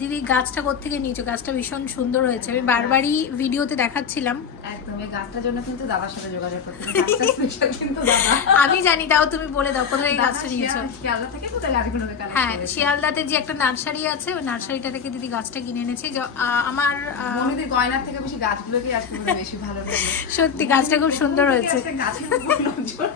দিদি গাছটা কোত্থেকে নিয়েছো? গাছটা ভীষণ সুন্দর হয়েছে, আমি বারবারই ভিডিওতে দেখাচ্ছিলাম। একদম, এই গাছটার জন্য কিন্তু দাদার সাথে যোগাযোগ করতে হবে, গাছটা স্পেশাল কিন্তু দাদা। আমি জানি, তাও তুমি বলে দাও কোথায় এই গাছটা নিয়েছো। শিয়ালদা থেকে কোথায় গাছগুলোকে কালেক্ট হ্যাঁ, করেছে। শিয়ালদাতে যে একটা নার্সারি আছে, ওই নার্সারিটা থেকে দিদি গাছটা কিনে এনেছে। আমার মনিদির গয়নার থেকে বেশি গাছগুলোকে আজকে বেশি ভালো লাগে। সত্যি গাছটা খুব সুন্দর হয়েছে। গাছের উপর নজর।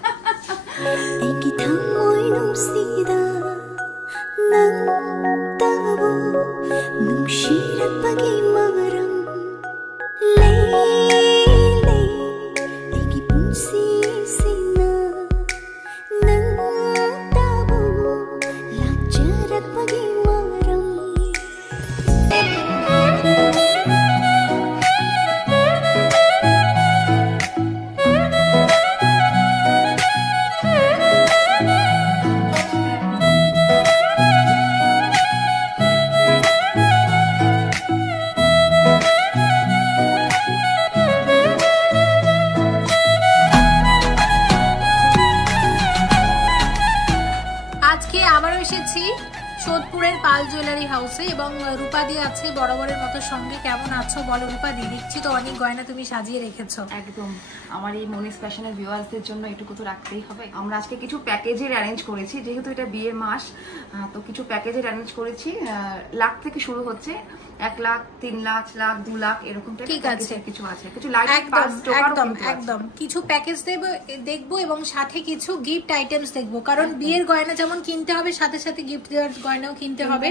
সোদপুরের পাল জুয়েলারি হাউসে, এবং রূপাদি আছে বরাবরের মতো সঙ্গে। কেমন আছো বলো রূপাদি? দেখছি তো অনেক গয়না তুমি সাজিয়ে রেখেছো। একদম, আমার এই মনিস ফ্যাশনের ভিউয়ার্সদের জন্য এটুকু তো রাখতেই হবে। আমরা আজকে কিছু প্যাকেজের অ্যারেঞ্জ করেছি, যেহেতু এটা বিয়ের মাস, তো কিছু প্যাকেজের অ্যারেঞ্জ করেছি। লাখ থেকে শুরু হচ্ছে, 1 লাখ, 3 লাখ, 2 লাখ এরকম ঠিক আছে, কিছু আছে, কিছু লাইট পাস একদম কিছু প্যাকেজ দেখবো, এবং সাথে কিছু গিফট আইটেমস দেখবো, কারণ বিয়ের গয়না যেমন কিনতে হবে, সাথে সাথে গিফট দেওয়ার গয়নাও কিনতে হবে।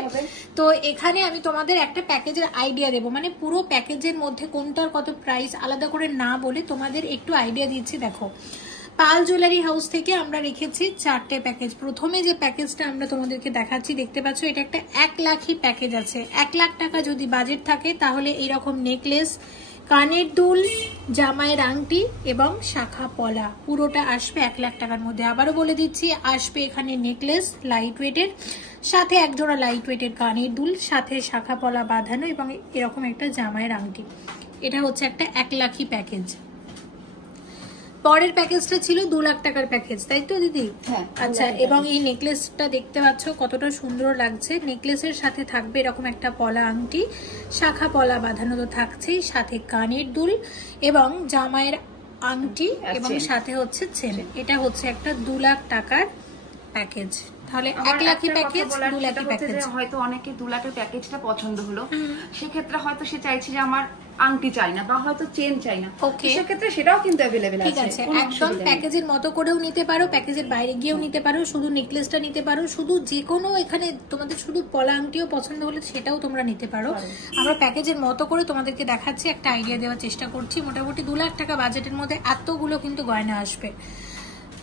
তো এখানে আমি তোমাদের একটা প্যাকেজের আইডিয়া দেবো, মানে পুরো প্যাকেজের মধ্যে কোনটার কত প্রাইস আলাদা করে না বলে তোমাদের একটু আইডিয়া দিচ্ছি। দেখো, পাল জুয়েলারি হাউস থেকে আমরা রেখেছি 4টে প্যাকেজ। প্রথমে যে প্যাকেজটা আমরা তোমাদেরকে দেখাচ্ছি, দেখতে পাচ্ছ, এটা একটা 1 লাখই প্যাকেজ আছে। 1 লাখ টাকা যদি বাজেট থাকে তাহলে এইরকম নেকলেস, কানের দুল, জামাইয়ের আংটি এবং শাখা পলা পুরোটা আসবে 1 লাখ টাকার মধ্যে। আবারও বলে দিচ্ছি, আসবে এখানে নেকলেস লাইট ওয়েটের, সাথে এক জোড়া লাইট ওয়েটের কানের দুল, সাথে শাখা পলা বাঁধানো এবং এরকম একটা জামাইয়ের আংটি। এটা হচ্ছে একটা 1 লাখই প্যাকেজ। পরের প্যাকেজটা ছিল 2 লাখ টাকার প্যাকেজ, তাই তো দিদি? হ্যাঁ। আচ্ছা, এবং এই নেকলেসটা দেখতে পাচ্ছ কতটা সুন্দর লাগছে। নেকলেসের সাথে থাকবে এরকম একটা পলা আংটি, শাখা পলা বাঁধানো তো থাকছেই, সাথে কানের দুল এবং জামাইয়ের আংটি এবং সাথে হচ্ছে চেন। এটা হচ্ছে একটা 2 লাখ টাকার প্যাকেজ। তাহলে 1 লাখই প্যাকেজ, 2 লাখই প্যাকেজ। হয়তো অনেকে 2 লাখের প্যাকেজটা পছন্দ হলো, সেক্ষেত্রে হয়তো সে চাইছে যে আমার আংটি চাই না বা হয়তো চেন চাই না, সেক্ষেত্রে সেটাও কিন্তু অ্যাভেলেবেল আছে। ঠিক আছে, একদম প্যাকেজের মতো করেও নিতে পারো, প্যাকেজের বাইরে গিয়েও নিতে পারো, শুধু নেকলেসটা নিতে পারো, শুধু যে কোনো এখানে তোমাদের শুধু পলা আংটিও পছন্দ হলে সেটাও তোমরা নিতে পারো। আমরা প্যাকেজের মতো করে তোমাদেরকে দেখাচ্ছি, একটা আইডিয়া দেওয়ার চেষ্টা করছি। মোটামুটি 2 লাখ টাকা বাজেটের মধ্যে এতগুলো কিন্তু গয়না আসবে।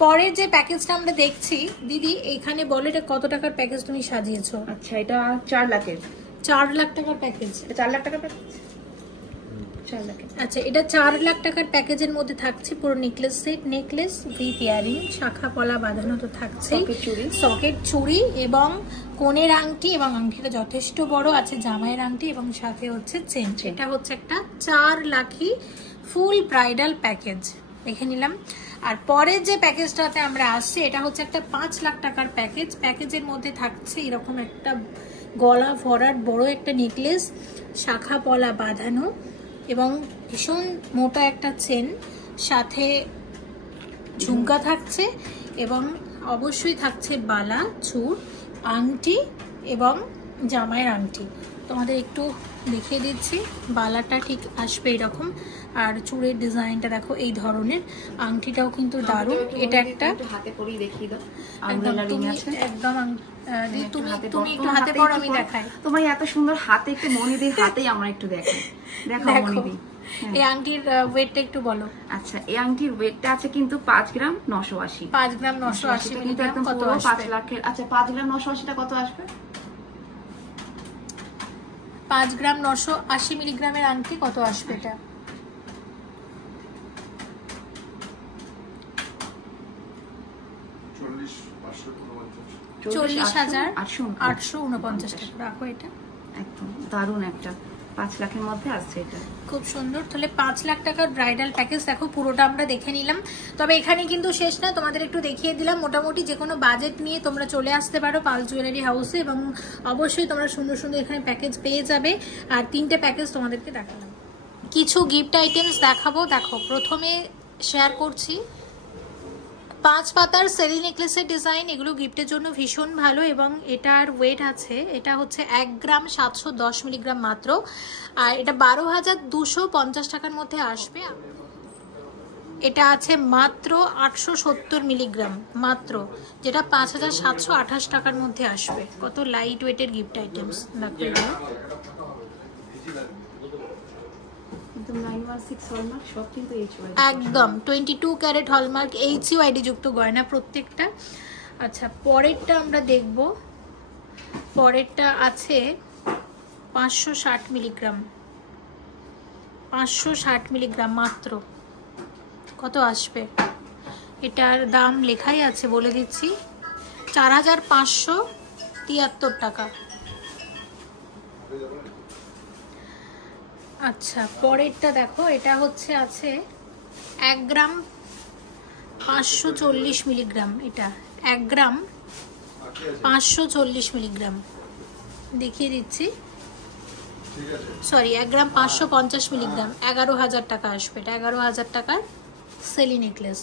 পরের যে প্যাকেজটা আমরা দেখছি, দিদি এখানে বলে এটা কত টাকার প্যাকেজ তুমি সাজিয়েছো? আচ্ছা, এটা 4 লাখের। 4 লাখ টাকার প্যাকেজ। এটা 4 লাখ টাকার প্যাকেজ। 4 লাখ। আচ্ছা, এটা 4 লাখ টাকার প্যাকেজের মধ্যে থাকছে পুরো necklace set, necklace with earring, শাখা পলা বাঁধানো তো থাকছেই, সকেট চুড়ি এবং কোণের আংটি, এবং আংটিটা যথেষ্ট বড় আছে, জামাইয়ের আংটি এবং সাথে হচ্ছে চেন। এটা হচ্ছে একটা 4 লাখই ফুল ব্রাইডাল প্যাকেজ, দেখে নিলাম। আর পরের যে প্যাকেজটাতে আমরা আসছি, এটা হচ্ছে একটা 5 লাখ টাকার প্যাকেজ। প্যাকেজের মধ্যে থাকছে এরকম একটা গলা ভরাট বড় একটা নেকলেস, শাখা পলা বাঁধানো এবং ভীষণ মোটা একটা চেন, সাথে ঝুমকা থাকছে এবং অবশ্যই থাকছে বালা, চূড়, আংটি এবং জামাইয়ের আংটি। তোমাদের একটু দেখিয়ে দিচ্ছি, বালাটা ঠিক আসবে এরকম, আর চূড়ের ডিজাইনটা দেখো এই ধরনের, আংটিটাও কিন্তু দারুণ। এটা একটা হাতে পরেই দেখিয়ে দাও, একদম তুমি একটু হাতে পর, আমি দেখাই। তোমার এত সুন্দর হাতে, একটু মনিদির হাতেই আমরা একটু দেখাই। দেখো মনিদি, এই আংটির ওয়েটটা একটু বলো। আচ্ছা, এই আংটির ওয়েটটা আছে কিন্তু 5 গ্রাম 980। 5 গ্রাম 980 কিন্তু একদম পুরো 5 লাখের। আচ্ছা, 5 গ্রাম 980টা কত আসবে? 5 গ্রাম 980 মিলিগ্রামের আংটি কত আসবে? এটা 40,849 টাকা। রাখো, এটা একদম দারুণ একটা 5 লাখের মধ্যে আসছে এটা। খুব সুন্দর। তাহলে 5 লাখ টাকার ব্রাইডাল প্যাকেজ দেখো পুরোটা আমরা দেখে নিলাম। তবে এখানে কিন্তু শেষ না, তোমাদের একটু দেখিয়ে দিলাম। মোটামুটি যে কোনো বাজেট নিয়ে তোমরা চলে আসতে পারো পাল জুয়েলারি হাউসে, এবং অবশ্যই তোমরা সুন্দর সুন্দর এখানে প্যাকেজ পেয়ে যাবে। আর 3টে প্যাকেজ তোমাদেরকে দেখালাম। কিছু গিফট আইটেমস দেখাবো। দেখো প্রথমে শেয়ার করছি 5 পাতার সেরি নেকলেসের ডিজাইন। এগুলো গিফটের জন্য ভীষণ ভালো, এবং এটার ওয়েট আছে, এটা হচ্ছে 1 গ্রাম 710 মিলিগ্রাম মাত্র। আর এটা 12,250 টাকার মধ্যে আসবে। এটা আছে মাত্র 870 মিলিগ্রাম মাত্র, যেটা 5,728 টাকার মধ্যে আসবে। কত লাইট ওয়েটের গিফট আইটেমস দেখো এগুলো। একদম 22 ক্যারেট হলমার্ক HUID যুক্ত গয়না প্রত্যেকটা। আচ্ছা পরেরটা আমরা দেখব। পরেরটা আছে 560 মিলিগ্রাম, 560 মিলিগ্রাম মাত্র। কত আসবে? এটার দাম লেখাই আছে, বলে দিচ্ছি, 4,573 টাকা। আচ্ছা পরেরটা দেখো, এটা হচ্ছে আছে 1 গ্রাম 540 মিলিগ্রাম। এটা 1 গ্রাম 540 মিলিগ্রাম দেখিয়ে দিচ্ছি, সরি 1 গ্রাম 550 মিলিগ্রাম, 11,000 টাকা আসবে। এটা 11,000 টাকার সেলি নেকলেস।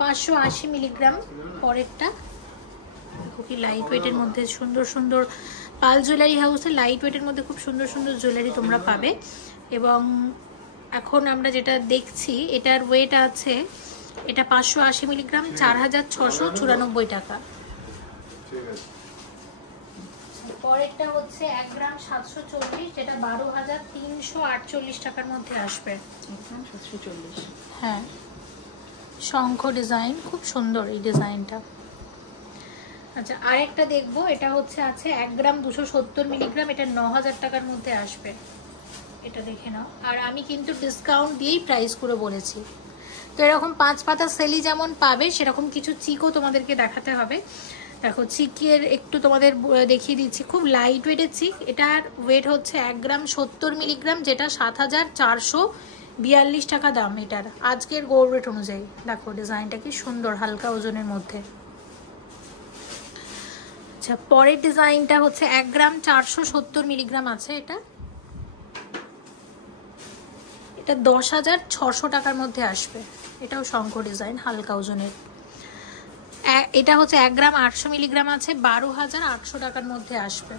580 মিলিগ্রাম পরেরটা। খুবই লাইট ওয়েটের মধ্যে সুন্দর সুন্দর পাল জুয়েলারি হাউসে লাইট ওয়েটের মধ্যে খুব সুন্দর সুন্দর জুয়েলারি তোমরা পাবে। এবং এখন আমরা যেটা দেখছি এটার ওয়েট আছে, এটা 580 মিলিগ্রাম, 4,694 টাকা। পরেরটা হচ্ছে 1 গ্রাম 740, যেটা 12,348 টাকার মধ্যে আসবে। 740, হ্যাঁ শঙ্খ ডিজাইন, খুব সুন্দর এই ডিজাইনটা। আচ্ছা আরেকটা দেখবো, এটা হচ্ছে আছে 1 গ্রাম 270 মিলিগ্রাম, এটা 9,000 টাকার মধ্যে আসবে। এটা দেখে নাও। আর আমি কিন্তু ডিসকাউন্ট দিয়েই প্রাইস করে বলেছি। তো এরকম 5 পাতা সেলি যেমন পাবে, সেরকম কিছু চিকও তোমাদেরকে দেখাতে হবে। দেখো চিকের একটু তোমাদের দেখিয়ে দিচ্ছি, খুব লাইট ওয়েটের চিক। এটার ওয়েট হচ্ছে 1 গ্রাম 70 মিলিগ্রাম, যেটা 7,442 টাকা দাম এটার আজকের গোল্ড রেট অনুযায়ী। দেখো ডিজাইনটা কি সুন্দর, হালকা ওজনের মধ্যে। আচ্ছা পরের ডিজাইনটা হচ্ছে 1 গ্রাম 470 মিলিগ্রাম আছে। এটা 10,600 টাকার মধ্যে আসবে। এটাও শঙ্খ ডিজাইন, হালকা ওজনের। এটা হচ্ছে 1 গ্রাম 800 মিলিগ্রাম আছে, 12,800 টাকার মধ্যে আসবে।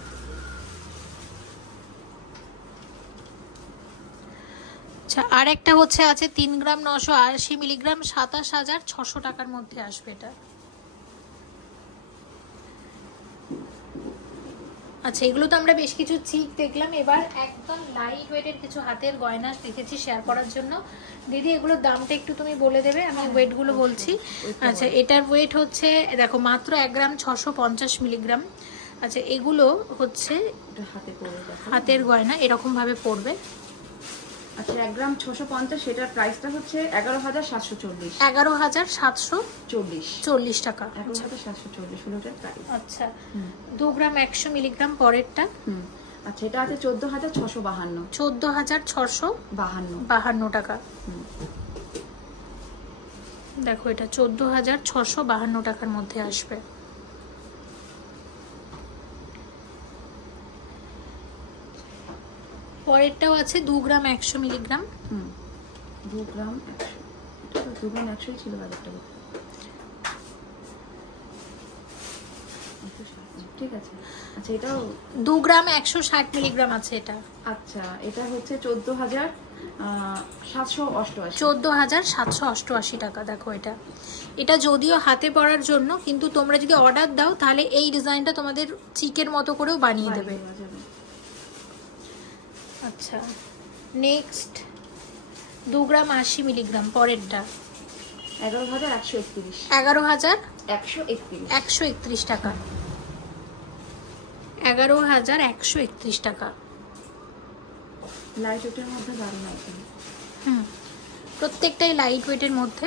আচ্ছা আর একটা হচ্ছে আছে 3 গ্রাম 980 মিলিগ্রাম, 27,600 টাকার মধ্যে আসবে এটা। আচ্ছা এগুলো তো আমরা বেশ কিছু চিক দেখলাম। এবার একদম লাইট ওয়েটের কিছু হাতের গয়না দেখেছি শেয়ার করার জন্য। দিদি এগুলোর দামটা একটু তুমি বলে দেবে, আমি ওয়েটগুলো বলছি। আচ্ছা এটার ওয়েট হচ্ছে দেখো মাত্র 1 গ্রাম 650 মিলিগ্রাম। আচ্ছা এগুলো হচ্ছে হাতের গয়না, এরকম ভাবে পড়বে। আচ্ছা 1 গ্রাম 650, সেটার প্রাইসটা হচ্ছে 11,740, 11,740 টাকা। 11,740 হলোটার প্রাইস। আচ্ছা 2 গ্রাম 100 মিলিগ্রাম পরেরটা। আচ্ছা এটা আছে 14,652, 14,652 টাকা। দেখো এটা 14,652 টাকার মধ্যে আসবে। পরেরটাও আছে 2 গ্রাম 100 মিলিগ্রাম। 2 গ্রাম 100, এটা তো 2 গ্রাম 100 ছিল বাজারটা। ঠিক আছে। আচ্ছা এটাও 2 গ্রাম 160 মিলিগ্রাম আছে এটা। আচ্ছা এটা হচ্ছে 14,788, 14,788 টাকা। দেখো এটা যদিও হাতে পরার জন্য, কিন্তু তোমরা যদি অর্ডার দাও তাহলে এই ডিজাইনটা তোমাদের চিকের মতো করেও বানিয়ে দেবে। আচ্ছা নেক্সট 2 গ্রাম 80 মিলিগ্রাম পরেরটা 11,131 টাকা। 11,131 টাকা। লাইট ওয়েটের মধ্যে দারুণ আছে। প্রত্যেকটাই লাইট ওয়েটের মধ্যে।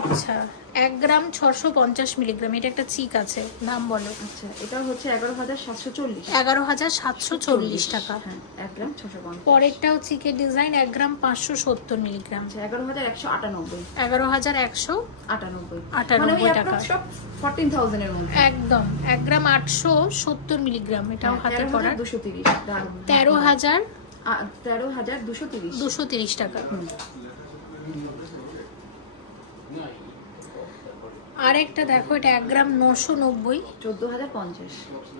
আচ্ছা 1 গ্রাম 650 মিলিগ্রাম। এটা একটা চিক আছে, দাম বলো। আচ্ছা এটা হচ্ছে 11,740। 11,740 টাকা। হ্যাঁ 1 গ্রাম 650। পরেরটাও চিকের ডিজাইন 1 গ্রাম 570 মিলিগ্রাম। 11,198। 11,198 টাকা। সব 14,000 এর মধ্যে একদম। 1 গ্রাম 870 মিলিগ্রাম। এটাও হাতে করা 230। 13,230 টাকা। আরেকটা দেখো, এটা 1 গ্রাম 990, 14,050।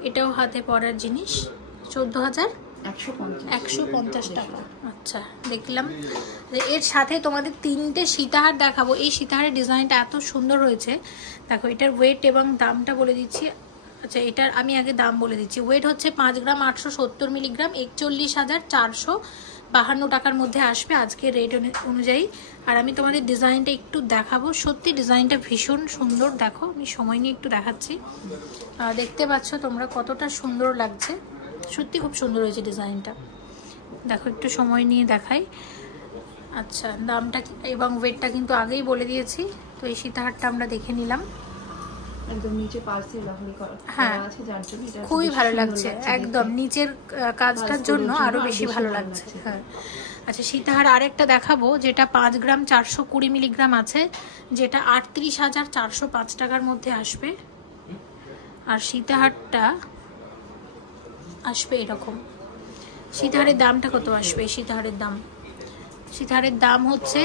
এটাও হাতে পরার জিনিস, 14,150 টাকা। আচ্ছা দেখলাম। এর সাথে তোমাদের 3টে সীতাহার দেখাবো। এই সীতাহারের ডিজাইনটা এত সুন্দর হয়েছে, দেখো। এটার ওয়েট এবং দামটা বলে দিচ্ছি। আচ্ছা এটার আমি আগে দাম বলে দিচ্ছি। ওয়েট হচ্ছে 5 গ্রাম 870 মিলিগ্রাম, 41,452 টাকার মধ্যে আসবে আজকের রেট অনুযায়ী। আর আমি তোমাদের ডিজাইনটা একটু দেখাবো। সত্যি ডিজাইনটা ভীষণ সুন্দর, দেখো আমি সময় নিয়ে একটু দেখাচ্ছি। দেখতে পাচ্ছ তোমরা কতটা সুন্দর লাগছে, সত্যি খুব সুন্দর হয়েছে ডিজাইনটা। দেখো একটু সময় নিয়ে দেখাই। আচ্ছা দামটা এবং ওয়েটটা কিন্তু আগেই বলে দিয়েছি। তো এই সীতাহারটা আমরা দেখে নিলাম। একদম নিচে পার্সেল লাহরি করা আছে, যার জন্য এটা খুবই ভালো লাগছে। একদম নিচের কাজটার জন্য আরো বেশি ভালো লাগছে। হ্যাঁ আচ্ছা সীতাহার আরেকটা দেখাবো, যেটা 5 গ্রাম 420 মিলিগ্রাম আছে, যেটা 38,405 টাকার মধ্যে আসবে। আর সীতাহারটা আসবে এরকম। সীতাহারের দামটা কত আসবে? সীতাহারের দাম হচ্ছে,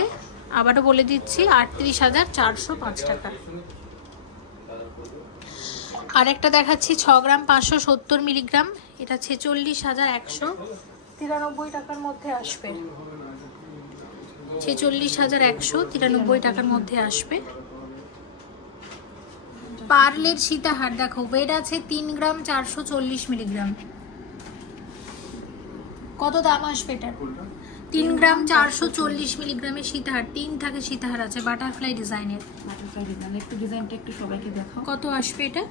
আবারও বলে দিচ্ছি, 38,405 টাকা। আরেকটা দেখাচ্ছি 6 গ্রাম 570 মিলিগ্রাম, এটা 46,193 টাকার মধ্যে আসবে। 46,193 টাকার মধ্যে আসবে। পার্লের সীতাহার দেখো, ওয়েট আছে 3 গ্রাম 440 মিলিগ্রাম। কত দাম আসবে এটার? 3 গ্রাম 440 মিলিগ্রামের সীতাহার। 3 থাকে সীতাহার আছে বাটারফ্লাই ডিজাইনের। একটু ডিজাইনটা একটু সবাইকে দেখাও। কত আসবে এটা?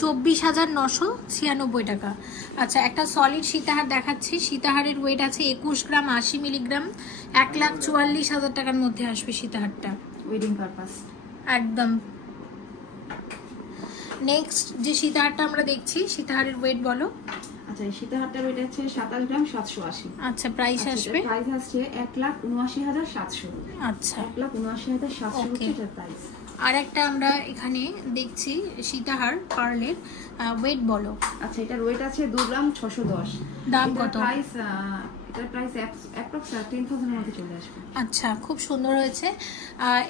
24,996 টাকা। আচ্ছা একটা সলিড সীতাহার দেখাচ্ছি। সীতাহারের ওয়েট আছে 21 গ্রাম 80 মিলিগ্রাম, 1,44,000 টাকার মধ্যে আসবে সীতাহারটা। ওয়েডিং পারপাস একদম। নেক্সট যে সীতাহারটা আমরা দেখছি, সীতাহারের ওয়েট বলো। আচ্ছা এই সীতাহারটার ওয়েট আছে 27 গ্রাম 780। আচ্ছা প্রাইস আসবে? প্রাইস আসছে 1,79,700। আচ্ছা 1,79,700 হচ্ছে এটার প্রাইস। আর একটা আমরা এখানে দেখছি সীতাহার পার্লের, ওয়েট বলো। আচ্ছা এটার ওয়েট আছে 2 গ্রাম 610। দাম কত? প্রাইস এটার প্রাইস অ্যাপ্রক্স 10,000 এর মধ্যে চলে আসবে। আচ্ছা খুব সুন্দর হয়েছে।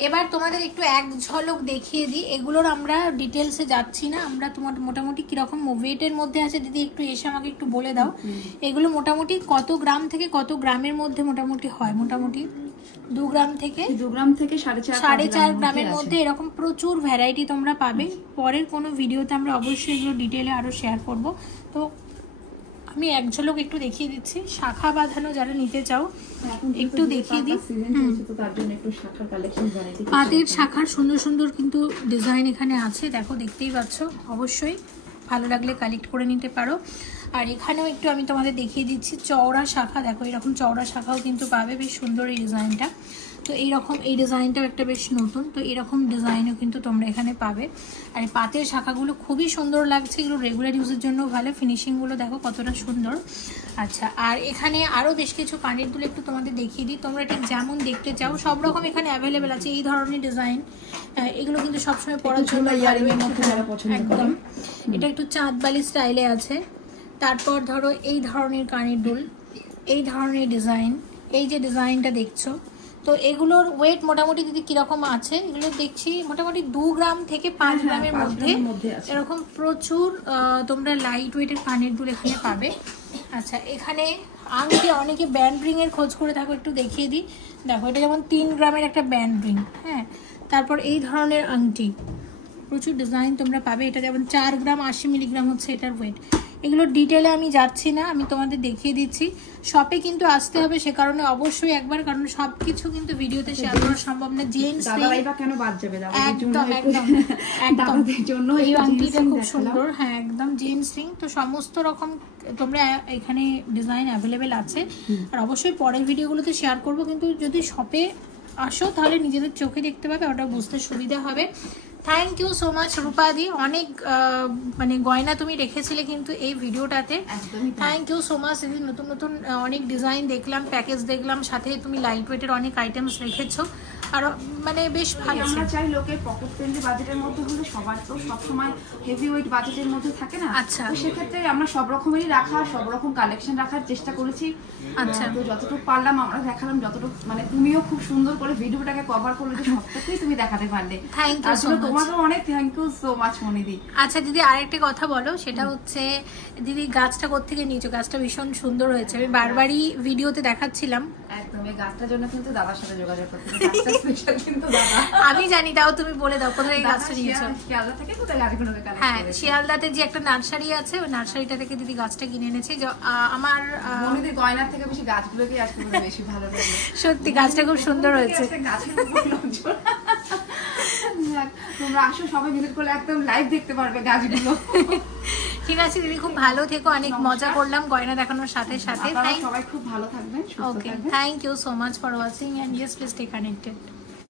এবার তোমাদের একটু এক ঝলক দেখিয়ে দিই। এগুলোর আমরা ডিটেলসে যাচ্ছি না, আমরা তোমার মোটামুটি কিরকম ওয়েটের মধ্যে আছে দিদি একটু এসে আমাকে একটু বলে দাও। এগুলো মোটামুটি কত গ্রাম থেকে কত গ্রামের মধ্যে মোটামুটি হয়? মোটামুটি 2 গ্রাম থেকে 4.5 গ্রামের মধ্যে এরকম প্রচুর ভ্যারাইটি তোমরা পাবে। পরের কোনো ভিডিওতে আমরা অবশ্যই এগুলো ডিটেলে আরো শেয়ার করব। তো আমি এক ঝলক একটু দেখিয়ে দিচ্ছি। শাখা বাঁধানো যারা নিতে চাও একটু দেখিয়ে দিই। পাতের শাখার সুন্দর সুন্দর কিন্তু ডিজাইন এখানে আছে, দেখো দেখতেই পাচ্ছ। অবশ্যই ভালো লাগলে কালেক্ট করে নিতে পারো। আর এখানেও একটু আমি তোমাদের দেখিয়ে দিচ্ছি চওড়া শাখা। দেখো এরকম চওড়া শাখাও কিন্তু পাবে, বেশ সুন্দর এই ডিজাইনটা। তো এইরকম এই ডিজাইনটাও একটা বেশ নতুন, তো এরকম ডিজাইনও কিন্তু তোমরা এখানে পাবে। আর এই পাতের শাখাগুলো খুবই সুন্দর লাগছে, এগুলো রেগুলার ইউজের জন্য ভালো। ফিনিশিংগুলো দেখো কতটা সুন্দর। আচ্ছা আর এখানে আরও বেশ কিছু কানের দুল একটু তোমাদের দেখিয়ে দিই। তোমরা ঠিক যেমন দেখতে চাও সব রকম এখানে অ্যাভেলেবেল আছে। এই ধরনের ডিজাইন এগুলো কিন্তু সবসময় পরার জন্য একদম। এটা একটু চাঁদবালি স্টাইলে আছে। তারপর ধরো এই ধরনের কানের দুল, এই ধরনের ডিজাইন, এই যে ডিজাইনটা দেখছো। তো এগুলোর ওয়েট মোটামুটি দিদি কিরকম আছে? এগুলো দেখছি মোটামুটি 2 গ্রাম থেকে 5 গ্রামের মধ্যে এরকম প্রচুর তোমরা লাইট ওয়েটের কানের দুল এখানে পাবে। আচ্ছা এখানে আংটি, অনেকে ব্যান্ড রিং এর খোঁজ করে থাকো, একটু দেখিয়ে দিই। দেখো এটা যেমন 3 গ্রামের একটা ব্যান্ড রিং। হ্যাঁ তারপর এই ধরনের আংটি, প্রচুর ডিজাইন তোমরা পাবে। এটা যেমন 4 গ্রাম 80 মিলিগ্রাম হচ্ছে এটার ওয়েট। এগুলো ডিটেলে আমি যাচ্ছি না, আমি তোমাদের দেখিয়ে দিচ্ছি। শপে কিন্তু আসতে হবে, সে কারণে অবশ্যই একবার, কারণ সবকিছু কিন্তু ভিডিওতে শেয়ার করা সম্ভব না। জেন্টস দাদারাইবা কেন বাদ যাবে, দাদাদের জন্য একদম দাদাদের জন্য এই আংটিটা খুব সুন্দর। হ্যাঁ একদম জেন্টস রিং, তো সমস্ত রকম তোমরা এখানে ডিজাইন অ্যাভেলেবেল আছে। আর অবশ্যই পরের ভিডিওগুলোতে শেয়ার করব, কিন্তু যদি শপে আসো তাহলে নিজেদের চোখে দেখতে পাবে, ওটা বুঝতে সুবিধা হবে। থ্যাংক ইউ সো মাচ রূপাদি, অনেক মানে গয়না তুমি রেখেছিলে কিন্তু এই ভিডিওটাতে। থ্যাংক ইউ সো মাচ দিদি। নতুন নতুন অনেক ডিজাইন দেখলাম, প্যাকেজ দেখলাম, সাথে তুমি লাইট ওয়েটের অনেক আইটেমস রেখেছো, আর মানে বেশ ভালো। আমরা চাই লোকের পকেট ফ্রেন্ডলি বাজেটের মধ্যে হলে, সবার তো সবসময় হেভি ওয়েট বাজেটের মধ্যে থাকে না। আচ্ছা, তো সেক্ষেত্রে আমরা সব রকমেরই সব রকম কালেকশন রাখার চেষ্টা করেছি। আচ্ছা, তো যতটুকু পারলাম আমরা দেখালাম, যতটুকু মানে তুমিও খুব সুন্দর করে ভিডিওটাকে কভার করলে, যে সবটাই তুমি দেখাতে পারলে। থ্যাংক ইউ সো মাচ, তোমাকেও অনেক থ্যাংক ইউ সো মাচ মনিদি। আচ্ছা দিদি, আরেকটা কথা বলো, সেটা হচ্ছে দিদি গাছটা কোত্থেকে নিয়েছো? গাছটা ভীষণ সুন্দর হয়েছে, আমি বারবারই ভিডিওতে দেখাচ্ছিলাম। একদম, এই গাছটার জন্য কিন্তু দাদার সাথে যোগাযোগ করতে হবে, গাছটা স্পেশাল কিন্তু দাদা। আমি জানি, তাও তুমি বলে দাও কোথায় এই গাছটা নিয়েছো। শিয়ালদা থেকে কোথায় গাছগুলোকে কালেক্ট হ্যাঁ, করেছি। শিয়ালদাতে যে একটা নার্সারি আছে, ওই নার্সারিটা থেকে দিদি গাছটা কিনে এনেছি। আমার মনিদির গয়নার থেকে বেশি গাছগুলোকে আজকে বেশি ভালো লাগে। সত্যি গাছটা খুব সুন্দর হয়েছে। গাছের উপর লোকজন তোমরা আসো, সবাই ভিজিট করলে একদম লাইভ দেখতে পারবে গাছগুলো। ঠিক আছে দিদি, খুব ভালো থেকো, অনেক মজা করলাম গয়না দেখানোর সাথে সাথে। সবাই খুব ভালো থাকবেন, সুস্থ ওকে, থাকবেন। Thank you so much for watching, and yes please stay connected.